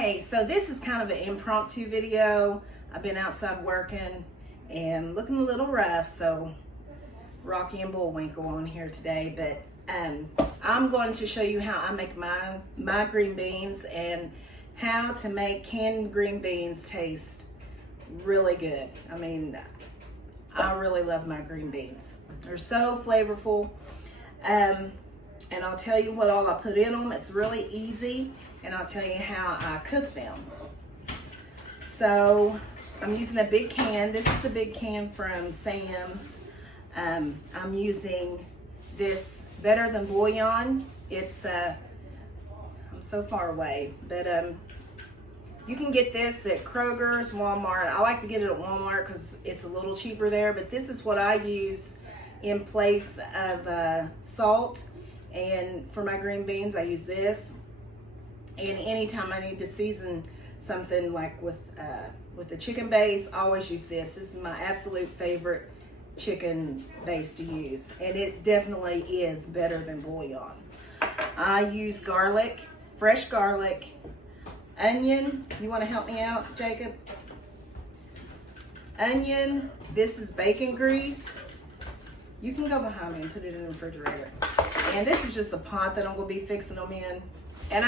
Hey, so this is kind of an impromptu video. I've been outside working and looking a little rough, so Rocky and Bullwinkle on here today, but I'm going to show you how I make my green beans and how to make canned green beans taste really good. I mean, I really love my green beans. They're so flavorful. And I'll tell you what all I put in them. It's really easy, and I'll tell you how I cook them. So I'm using a big can. This is a big can from Sam's. I'm using this Better Than Bouillon. It's I'm so far away, but you can get this at Kroger's, Walmart. I like to get it at Walmart because it's a little cheaper there, but this is what I use in place of salt. And for my green beans, I use this. And anytime I need to season something like with the chicken base, I always use this. This is my absolute favorite chicken base to use. And it definitely is better than bouillon. I use garlic, fresh garlic, onion. You want to help me out, Jacob? Onion. This is bacon grease. You can go behind me and put it in the refrigerator. And this is just a pot that I'm gonna be fixing them in. And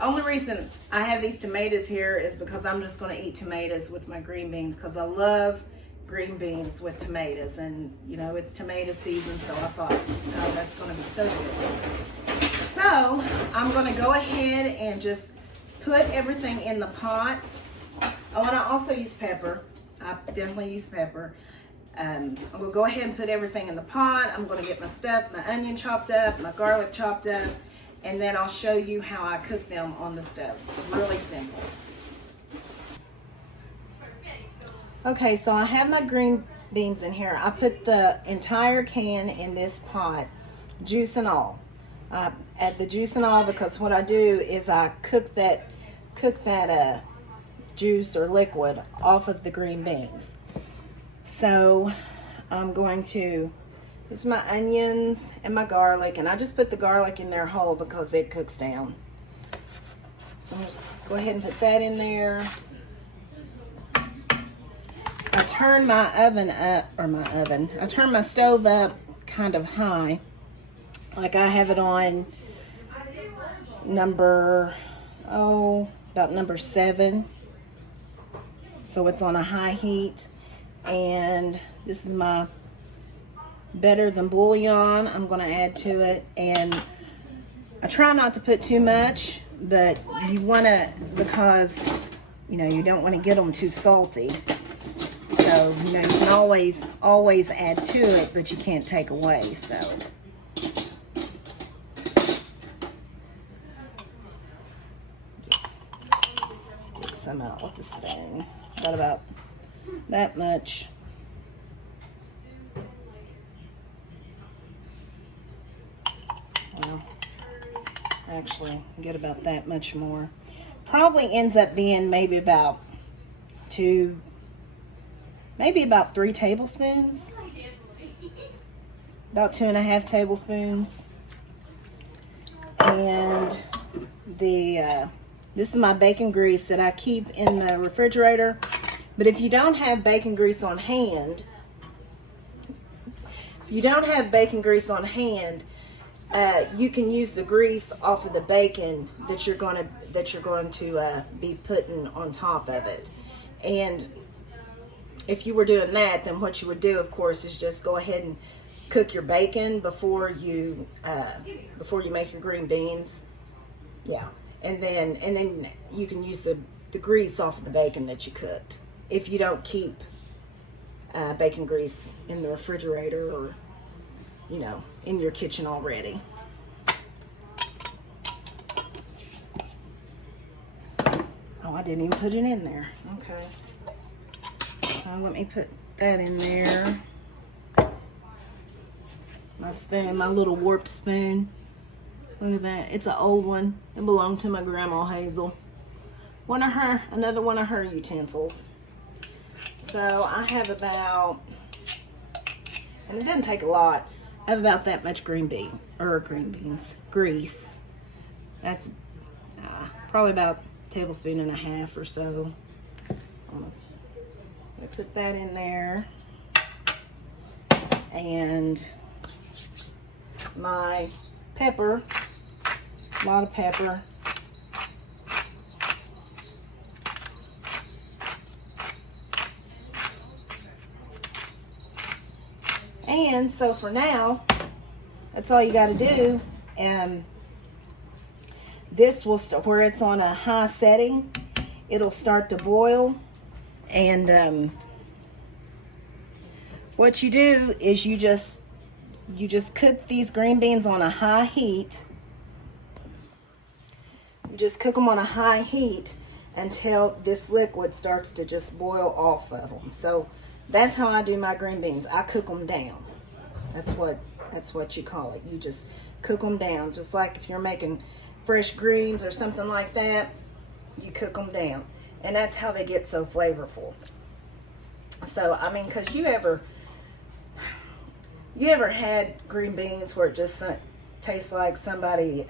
only reason I have these tomatoes here is because I'm just gonna eat tomatoes with my green beans because I love green beans with tomatoes. And you know, it's tomato season, so I thought, oh, that's gonna be so good. So I'm gonna go ahead and just put everything in the pot. Oh, and I also use pepper. I definitely use pepper. I'm gonna go ahead and put everything in the pot. I'm gonna get my stuff, my onion chopped up, my garlic chopped up, and then I'll show you how I cook them on the stove. It's really simple. Okay, so I have my green beans in here. I put the entire can in this pot, juice and all. I add the juice and all because what I do is I cook that juice or liquid off of the green beans. So I'm going to, this is my onions and my garlic, and I just put the garlic in there whole because it cooks down. So I'm just go ahead and put that in there. I turn my oven up, I turn my stove up kind of high. Like I have it on about number 7. So it's on a high heat. And this is my Better Than Bouillon I'm going to add to it. And I try not to put too much, but you want to, because, you know, you don't want to get them too salty. So, you know, you can always add to it, but you can't take away, so. Just take some out with the spoon. Got about that much. Well, actually, get about that much more. Probably ends up being maybe about 3 tablespoons. About 2.5 tablespoons. And this is my bacon grease that I keep in the refrigerator. But if you don't have bacon grease on hand, you can use the grease off of the bacon that you're going to be putting on top of it. And if you were doing that, then what you would do, of course, is just go ahead and cook your bacon before you make your green beans. Yeah, and then you can use the grease off of the bacon that you cooked. If you don't keep bacon grease in the refrigerator or, you know, in your kitchen already. Oh, I didn't even put it in there. Okay. So let me put that in there. My spoon, my little warped spoon. Look at that. It's an old one. It belonged to my grandma Hazel. Another one of her utensils. So I have about, and it doesn't take a lot, I have about that much grease. That's probably about tablespoon and a half or so. I'm gonna put that in there. And my pepper, a lot of pepper. And so for now, that's all you got to do. This will start where it's on a high setting. It'll start to boil, and what you do is you just cook these green beans on a high heat. You just cook them on a high heat until this liquid starts to just boil off of them. So that's how I do my green beans. I cook them down. That's what you call it. You just cook them down, just like if you're making fresh greens or something like that. You cook them down, and that's how they get so flavorful. So I mean, because you ever had green beans where it just tastes like somebody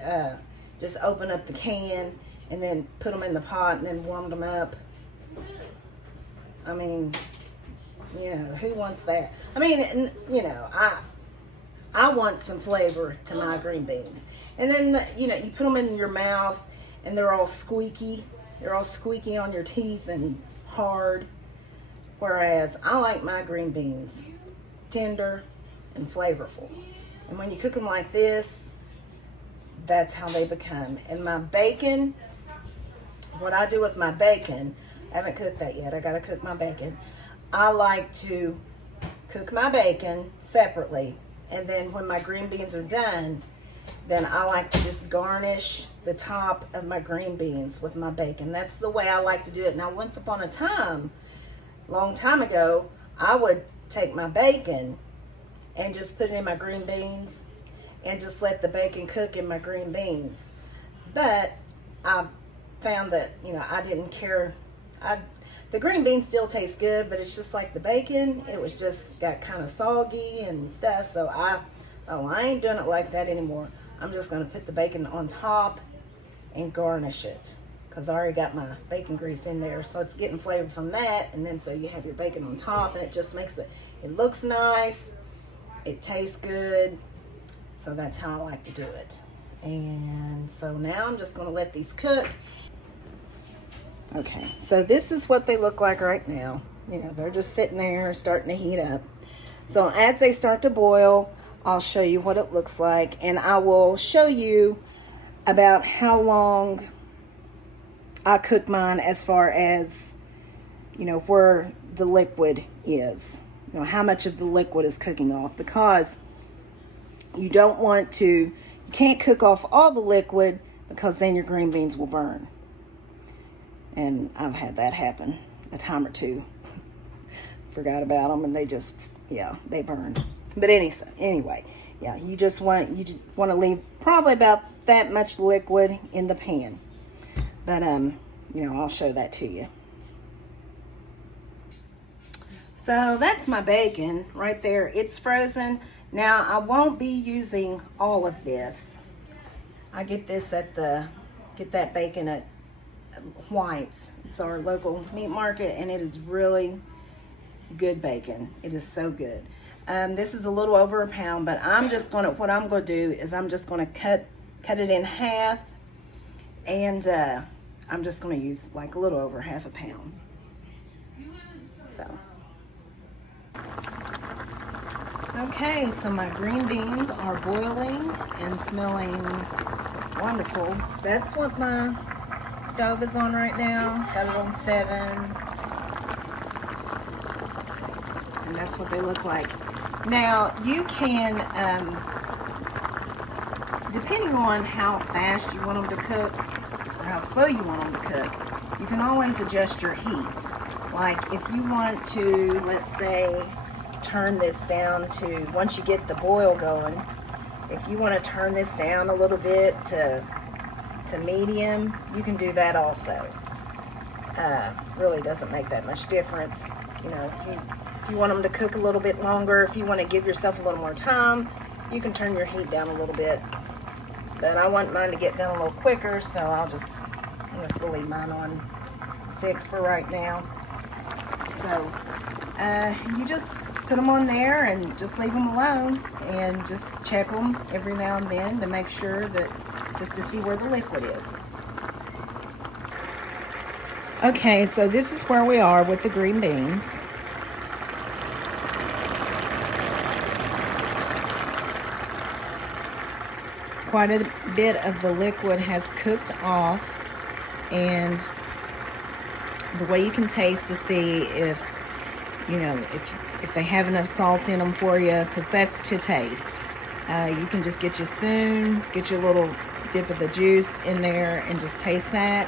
just opened up the can and then put them in the pot and then warmed them up? I mean, you know, who wants that? I mean, you know, I want some flavor to my green beans. And then, you know, you put them in your mouth and they're all squeaky. They're all squeaky on your teeth and hard. Whereas I like my green beans tender and flavorful. And when you cook them like this, that's how they become. And my bacon, what I do with my bacon, I haven't cooked that yet. I got to cook my bacon. I like to cook my bacon separately. And then when my green beans are done, then I like to just garnish the top of my green beans with my bacon. That's the way I like to do it. Now, once upon a time, long time ago, I would take my bacon and just put it in my green beans and just let the bacon cook in my green beans. But I found that, you know, I didn't care. The green beans still taste good, but it's just like the bacon. It was just got kind of soggy and stuff. So I ain't doing it like that anymore. I'm just going to put the bacon on top and garnish it, because I already got my bacon grease in there. So it's getting flavor from that. And then so you have your bacon on top, and it just makes it looks nice. It tastes good. So that's how I like to do it. And so now I'm just going to let these cook. Okay, so this is what they look like right now. You know, they're just sitting there starting to heat up. So as they start to boil, I'll show you what it looks like, and I will show you about how long I cook mine, as far as, you know, where the liquid is, you know, how much of the liquid is cooking off, because you don't want to, you can't cook off all the liquid, because then your green beans will burn. And I've had that happen a time or two. Forgot about them, and they just, yeah, they burn. But anyway, yeah, you just want to leave probably about that much liquid in the pan. But you know, I'll show that to you. So that's my bacon right there. It's frozen. Now I won't be using all of this. I get this get that bacon at White's. It's our local meat market, and it is really good bacon. It is so good. This is a little over a pound, but what I'm gonna do is I'm just gonna cut it in half, and I'm just gonna use like a little over half a pound. So, okay, so my green beans are boiling and smelling wonderful. That's what my stove is on right now. Got it on 7. And that's what they look like. Now, you can, depending on how fast you want them to cook, or how slow you want them to cook, you can always adjust your heat. Like if you want to, let's say, turn this down to, once you get the boil going, if you want to turn this down a little bit to medium, you can do that also. Really doesn't make that much difference. You know, if you want them to cook a little bit longer, if you want to give yourself a little more time, you can turn your heat down a little bit. But I want mine to get done a little quicker, so I'll just, I'm just gonna leave mine on 6 for right now. So you just put them on there and just leave them alone, and just check them every now and then to make sure that, just to see where the liquid is. Okay, so this is where we are with the green beans. Quite a bit of the liquid has cooked off, and the way you can taste to see if, you know, if they have enough salt in them for you, because that's to taste. You can just get your spoon, get your little dip of the juice in there, and just taste that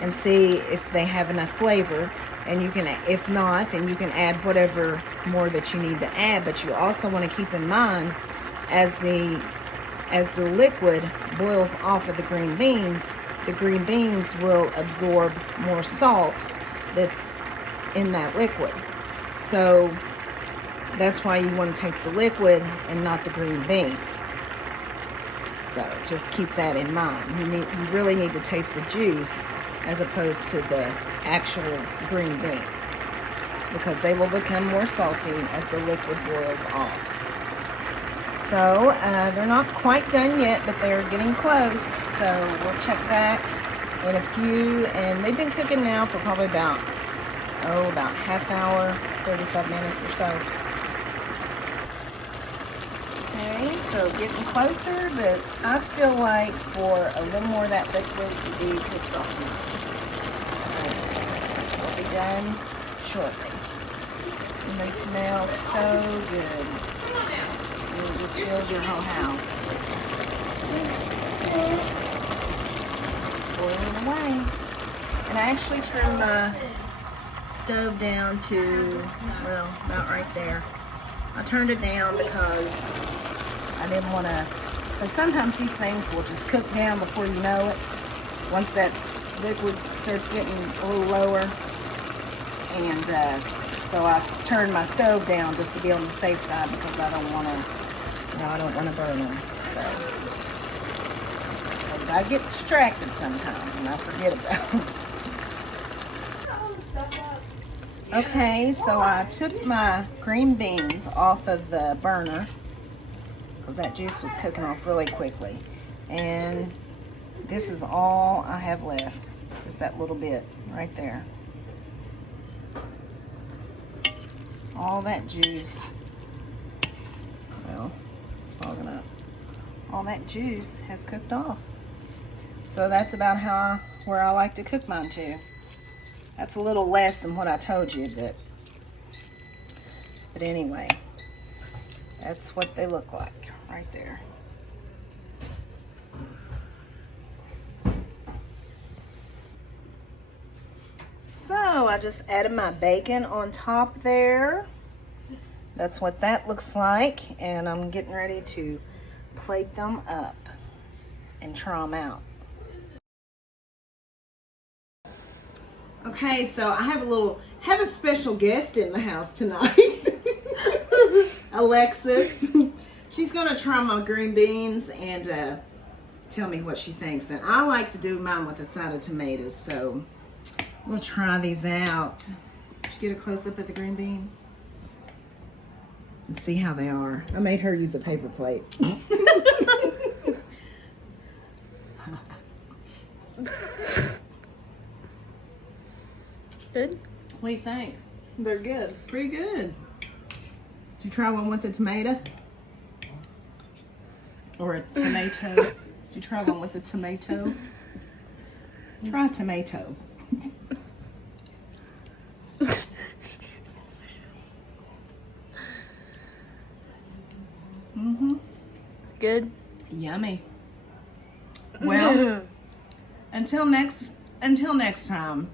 and see if they have enough flavor. And you can, if not, then you can add whatever more that you need to add. But you also want to keep in mind, as the liquid boils off of the green beans will absorb more salt that's in that liquid. So that's why you want to taste the liquid and not the green bean. So just keep that in mind. You really need to taste the juice as opposed to the actual green bean, because they will become more salty as the liquid boils off. So they're not quite done yet, but they're getting close. So we'll check back in a few, and they've been cooking now for probably about half hour, 35 minutes or so. Okay, so getting closer, but I still like for a little more of that liquid to be cooked off. We'll be done shortly. And they smell so good. It just fills your whole house. Boiling away. And I actually turned my stove down to, well, about right there. I turned it down because I didn't want to, because sometimes these things will just cook down before you know it. Once that liquid starts getting a little lower. And so I turned my stove down just to be on the safe side, because I don't want to burn them. So, because I get distracted sometimes and I forget about them. Okay, so I took my green beans off of the burner because that juice was cooking off really quickly. And this is all I have left. Just that little bit right there. All that juice, well, it's fogging up. All that juice has cooked off. So that's about where I like to cook mine too. That's a little less than what I told you, but anyway, that's what they look like right there. So I just added my bacon on top there. That's what that looks like, and I'm getting ready to plate them up and try them out. Okay, so I have a special guest in the house tonight. Alexis. She's gonna try my green beans and tell me what she thinks. And I like to do mine with a side of tomatoes, so we'll try these out. Did you get a close up at the green beans? And see how they are. I made her use a paper plate. Good? What do you think? They're good. Pretty good. Did you try one with a tomato? Or a tomato? Did you try one with a tomato? Try a tomato. Good? Yummy. Well, until next time.